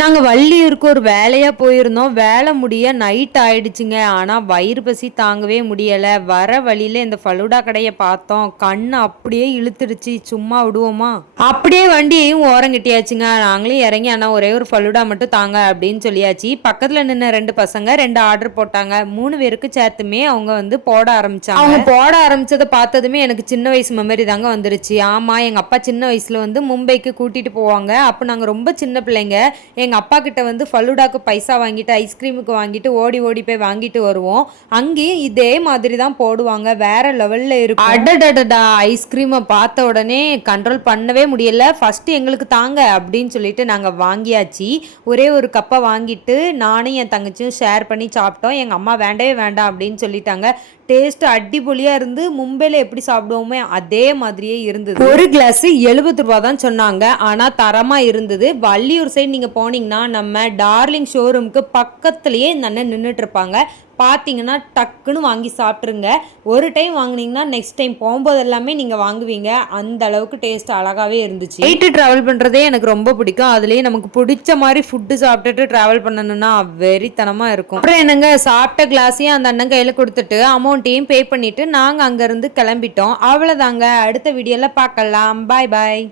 நாங்க வள்ளியூருக்கு ஒரு வேலையா போயிருந்தோம். வேலை முடிய நைட் ஆயிடுச்சுங்க. ஆனா வயிறு பசி தாங்கவே முடியல. வர வழியில இந்த ஃபலூடா கடைய பார்த்தோம். கண்ணு அப்படியே இழுத்துடுச்சு. சும்மா விடுவோமா? அப்படியே வண்டியையும் ஓரங்கட்டியாச்சுங்க. நாங்களும் இறங்கி அண்ணா ஒரே ஒரு ஃபலூடா மட்டும் தாங்க அப்படின்னு சொல்லியாச்சு. பக்கத்துல நின்ன 2 பசங்க 2 ஆர்டர் போட்டாங்க. 3 பேருக்கு சேர்த்துமே அவங்க போட ஆரம்பிச்சாங்க. அவங்க போட ஆரம்பிச்சதை பார்த்ததுமே எனக்கு சின்ன வயசு மெமரி தாங்க வந்துருச்சு. ஆமா, எங்க அப்பா சின்ன வயசுல மும்பைக்கு கூட்டிட்டு போவாங்க. அப்ப நாங்க ரொம்ப சின்ன பிள்ளைங்க. எங்கள் அப்பா கிட்ட ஃபலூடாக்கு பைசா வாங்கிட்டு ஐஸ்கிரீமுக்கு வாங்கிட்டு ஓடி ஓடி போய் வாங்கிட்டு வருவோம். அங்கேயும் இதே மாதிரி தான் போடுவாங்க. வேற லெவலில் இருக்கும். அடடடா, ஐஸ்கிரீமை பார்த்த உடனே கண்ட்ரோல் பண்ணவே முடியல. ஃபஸ்ட்டு எங்களுக்கு தாங்க அப்படின்னு சொல்லிட்டு நாங்கள் வாங்கியாச்சு. ஒரே ஒரு கப்பை வாங்கிட்டு நானும் என் தங்கச்சியும் ஷேர் பண்ணி சாப்பிட்டோம். எங்கள் அம்மா வேண்டவே வேண்டாம் அப்படின்னு சொல்லிட்டாங்க. டேஸ்ட் அடிப்பொலியாக இருந்து மும்பையில் எப்படி சாப்பிடுவோமே அதே மாதிரியே இருந்தது. ஒரு கிளாஸ் 70 ரூபா தான் சொன்னாங்க. ஆனால் தரமாக இருந்தது. வள்ளியூர் சைடு நீங்கள் போனீங்கன்னா நம்ம டார்லிங் ஷோரூமுக்கு பக்கத்துலேயே இந்த அண்ணன் நின்றுட்டு இருப்பாங்க. பார்த்தீங்கன்னா டக்குன்னு வாங்கி சாப்பிட்ருங்க. ஒரு டைம் வாங்கினீங்கன்னா நெக்ஸ்ட் டைம் போகும்போது எல்லாமே நீங்கள் வாங்குவீங்க. அந்த அளவுக்கு டேஸ்ட் அழகாகவே இருந்துச்சு. நைட்டு ட்ராவல் பண்ணுறதே எனக்கு ரொம்ப பிடிக்கும். அதுலேயே நமக்கு பிடிச்ச மாதிரி ஃபுட்டு சாப்பிட்டுட்டு ட்ராவல் பண்ணணும்னா வெறித்தனமாக இருக்கும். அப்புறம் என்னங்க, சாப்பிட்ட கிளாஸையும் அந்த அண்ணன் கையில் கொடுத்துட்டு அமௌண்ட்டையும் பே பண்ணிவிட்டு நாங்கள் அங்கேருந்து கிளம்பிட்டோம். அவ்வளோதாங்க. அடுத்த வீடியோவில் பார்க்கலாம். பாய் பாய்.